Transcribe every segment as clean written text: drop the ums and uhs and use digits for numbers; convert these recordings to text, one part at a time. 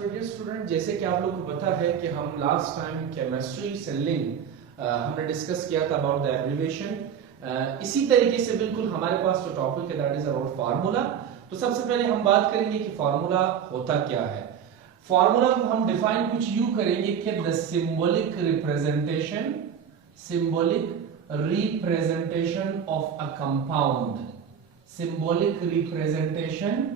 So dear student, जैसे कि आप लोग को पता है कि हम लास्ट टाइम केमिस्ट्री सेलिंग हमने डिस्कस किया था अबाउट द एब्रिविएशन। इसी तरीके से बिल्कुल हमारे पास जो टॉपिक है दैट इज अबाउट फार्मूला। तो सबसे पहले हम बात करेंगे कि फार्मूला होता क्या है। फार्मूला को हम डिफाइन कुछ यूं करेंगे कि the symbolic representation of a compound, symbolic representation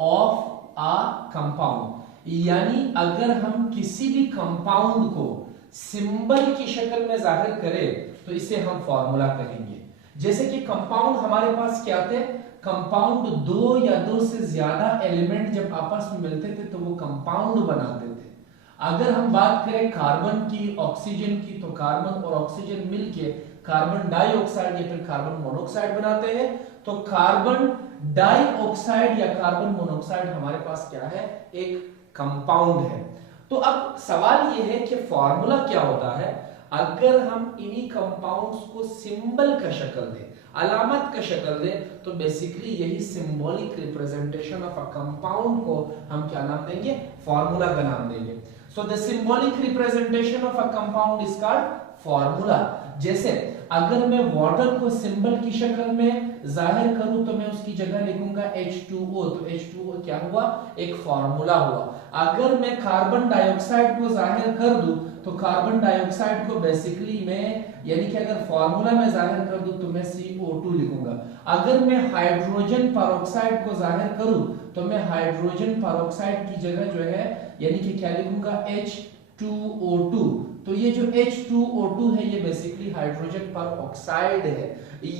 of a compound, यानी अगर हम किसी भी कंपाउंड को सिंबल की शक्ल में जाहिर करें तो इसे हम फार्मूला कहेंगे। जैसे कि कंपाउंड हमारे पास क्या थे, कंपाउंड दो या दो से ज्यादा एलिमेंट जब आपस में मिलते थे तो वो कंपाउंड बनाते थे। अगर हम बात करें कार्बन की, ऑक्सीजन की, तो कार्बन और ऑक्सीजन मिलके कार्बन डाइऑक्साइड या फिर कार्बन मोनोऑक्साइड बनाते हैं। तो कार्बन डाइऑक्साइड या कार्बन मोनोऑक्साइड हमारे पास क्या है, एक कंपाउंड है। तो अब सवाल यह है कि फार्मूला क्या होता है अगर हम इन्हीं कंपाउंड्स को सिंबल का शक्ल दें, अलामत का शक्ल दें, तो बेसिकली यही symbolic representation of a compound को हम क्या नाम देंगे, फार्मूला का नाम देंगे। So the symbolic representation of a compound is called formula. जैसे अगर मैं वाटर को सिंबल की शक्ल में जाहिर करूं तो मैं उसकी जगह लिखूंगा H2O, तो H2O क्या हुआ, एक फार्मूला हुआ। अगर मैं कार्बन डाइऑक्साइड को जाहिर कर दूं तो कार्बन डाइऑक्साइड को बेसिकली मैं, यानी कि अगर फार्मूला में जाहिर कर दूं तो मैं CO2 लिखूंगा। अगर मैं हाइड्रोजन पेरोक्साइड को जाहिर करूं तो मैं हाइड्रोजन पेरोक्साइड की जगह जो है यानी कि क्या लिखूंगा, H2O2। तो ये जो H2O2 है ये बेसिकली हाइड्रोजन पेरोक्साइड है।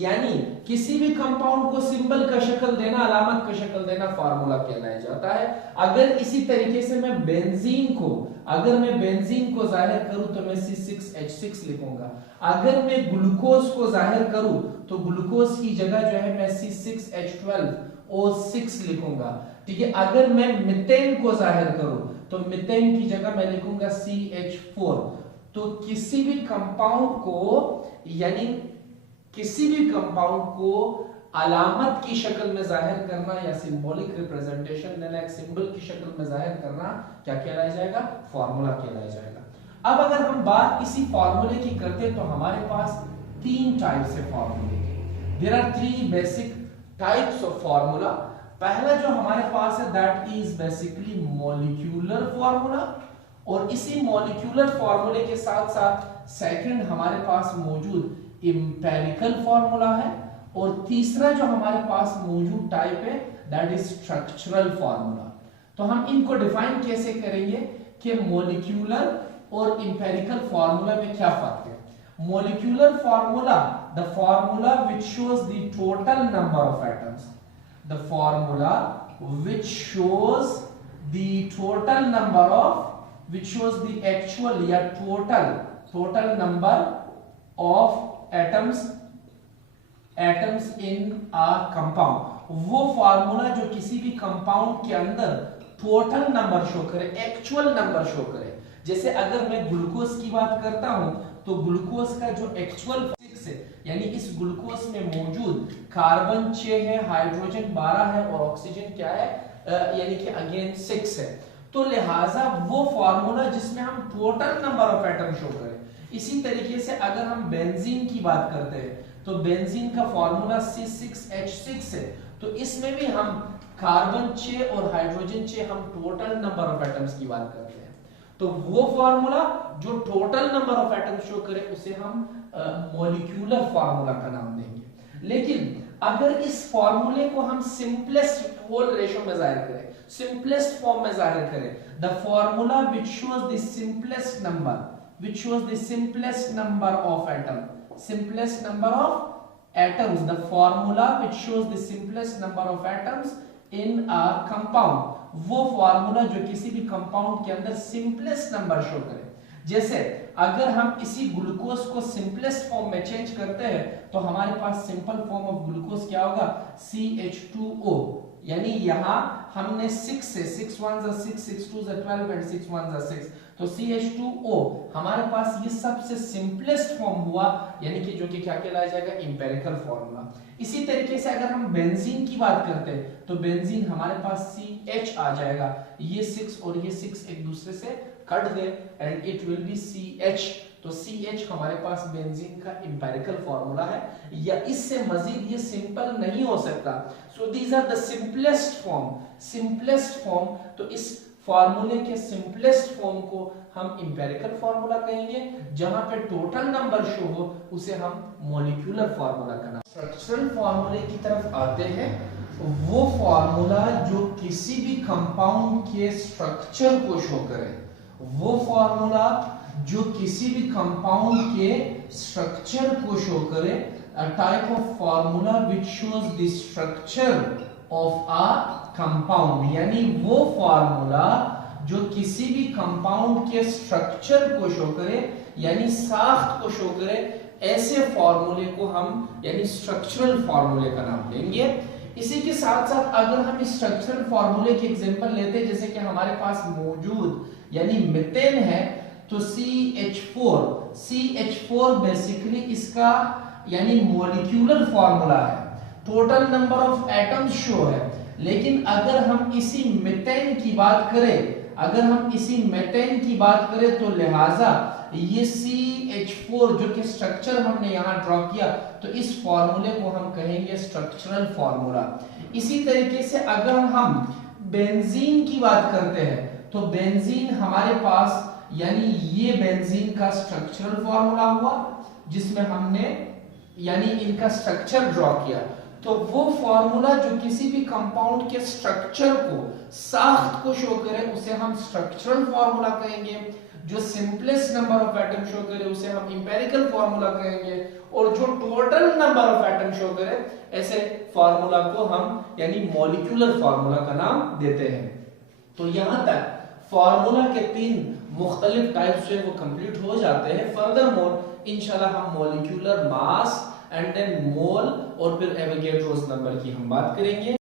यानी किसी भी कंपाउंड को सिंबल का शक्ल देना, अलामत का शक्ल देना फार्मूला कहलाया जाता है। अगर इसी तरीके से मैं बेंजीन को जाहिर करूं तो मैं C6H6 लिखूंगा। अगर मैं ग्लूकोज को जाहिर करूं तो ग्लूकोज की जगह जो है मैं C6H12O6 लिखूंगा। ठीक है। अगर मैं मीथेन को जाहिर करूं तो मीथेन की जगह मैं लिखूंगा CH4। तो किसी भी कंपाउंड को अलामत की शक्ल में जाहिर करना या सिंबॉलिक रिप्रेजेंटेशन देना, एक सिंबल की शक्ल में जाहिर करना क्या कहलाया जाएगा, फार्मूला कहलाया जाएगा। अब अगर हम बात इसी फार्मूले की करते तो हमारे पास तीन टाइप्स है फार्मूले के। There are three basic types of formula. पहला जो हमारे पास है that is basically molecular formula, और इसी मॉलिक्यूलर फार्मूले के साथ साथ सेकंड हमारे पास मौजूद एम्पिरिकल फार्मूला है, और तीसरा जो हमारे पास मौजूद टाइप है दैट इज स्ट्रक्चरल फार्मूला। तो हम इनको डिफाइन कैसे करेंगे कि मॉलिक्यूलर और एम्पिरिकल फार्मूला में क्या फर्क है। Molecular formula, the formula which shows the total number of atoms, the formula which shows the total number of, which shows the actual या total number of atoms in a compound। वो formula जो किसी भी compound के अंदर total number show करे, actual number show करे। जैसे अगर मैं ग्लूकोज की बात करता हूं तो ग्लूकोज का जो एक्चुअल है, यानी इस ग्लूकोज में मौजूद कार्बन 6 है, हाइड्रोजन 12 है और ऑक्सीजन क्या है, यानी कि अगेन 6 है। तो लिहाजा वो फार्मूला जिसमें हम total number of atom show करें। इसी तरीके से अगर हम बेंजीन की बात करते हैं तो बेंजीन का फार्मूला C6H6 है। तो इसमें भी हम कार्बन 6 और हाइड्रोजन 6, हम टोटल नंबर ऑफ एटम्स की बात करते हैं। तो वो फार्मूला जो total number of atoms show करे उसे हम मॉलिक्यूलर फार्मूला का नाम देंगे। लेकिन अगर इस फार्मूले को हम सिंपलेस्ट होल रेशियो में जाहिर करें, सिंपलेस्ट फॉर्म में जाहिर करें, the formula which shows the simplest number of atoms, the formula which shows the simplest number of atoms in a compound, वो फार्मूला जो किसी भी कंपाउंड के अंदर सिंपलेस्ट नंबर शो करे। जैसे अगर हम इसी ग्लूकोज को सिंपलेस्ट फॉर्म में चेंज करते हैं तो हमारे पास सिंपल फॉर्म ऑफ ग्लूकोज क्या होगा, CH2O। यानी यहाँ हमने 6 से 6 1 6 6 2 12 एंड 6 1 6, तो CH2O हमारे पास ये सबसे सिंपलेस्ट फॉर्म हुआ, यानी कि जो कि क्या कहलाया जाएगा, एम्पिरिकल फॉर्मूला। इसी तरीके से अगर हम बेंजीन की बात करते हैं तो बेंजीन हमारे पास CH आ जाएगा, ये 6 और ये 6 एक दूसरे से कट गए and it will be CH। तो CH हमारे पास बेंजीन का एम्पिरिकल फॉर्मूला है, या इससे मजीद ये सिंपल नहीं हो सकता। So these are the simplest form. तो इस फॉर्मूले के सिंपलेस्ट फॉर्म को हम एम्पिरिकल फॉर्मूला कहेंगे, जहां पे टोटल नंबर शो हो उसे हम मॉलिक्यूलर फॉर्मूला का नाम। स्ट्रक्चरल फॉर्मूले की तरफ आते हैं, वो फॉर्मूला जो किसी भी कंपाउंड के स्ट्रक्चर को शो करे, वो फॉर्मूला जो किसी भी कंपाउंड के स्ट्रक्चर को शो करे, a type of formula which shows the structure of a compound, यानी वो फॉर्मूला जो किसी भी कंपाउंड के स्ट्रक्चर को शो करे, यानी साख्त को शो करे, ऐसे फॉर्मूले को हम यानी स्ट्रक्चरल फॉर्मूले का नाम देंगे। इसी के साथ साथ अगर हम इस स्ट्रक्चरल फॉर्मूले की एग्जांपल लेते हैं, जैसे कि हमारे पास मौजूद यानी मीथेन है, तो CH4 बेसिकली इसका यानी मॉलिक्यूलर फॉर्मूला है, total number of atoms show है। लेकिन अगर हम इसी मीथेन की बात करें, तो लिहाजा ये CH4 जो कि स्ट्रक्चर हमने यहाँ ड्रॉ किया, तो इस फॉर्मूले को हम कहेंगे स्ट्रक्चरल फॉर्मूला। इसी तरीके से अगर हम बेंजीन की बात करते हैं, तो बेंजीन हमारे पास यानी ये बेंजीन का स्ट्रक्चरल फॉर्मूला हुआ, जिसमें हमने यानी इनका स्ट्रक्चर ड्रॉ किया। तो वो फॉर्मूला जो किसी भी कंपाउंड के स्ट्रक्चर को साख्त को शो करे उसे हम स्ट्रक्चरल फॉर्मूला कहेंगे, जो simplest number of atom show करे उसे हम एम्पिरिकल फॉर्मूला कहेंगे, और जो total number of atom show करे ऐसे फॉर्मूला को हम यानी मॉलिक्यूलर फॉर्मूला का नाम देते हैं। तो यहां तक फॉर्मूला के 3 मुख्तलिफ टाइप्स जो है वो कंप्लीट हो जाते हैं। फर्दरमोर इंशाल्लाह हम मॉलिक्यूलर मास एंड देन मोल और फिर एवोगैड्रोस नंबर की हम बात करेंगे।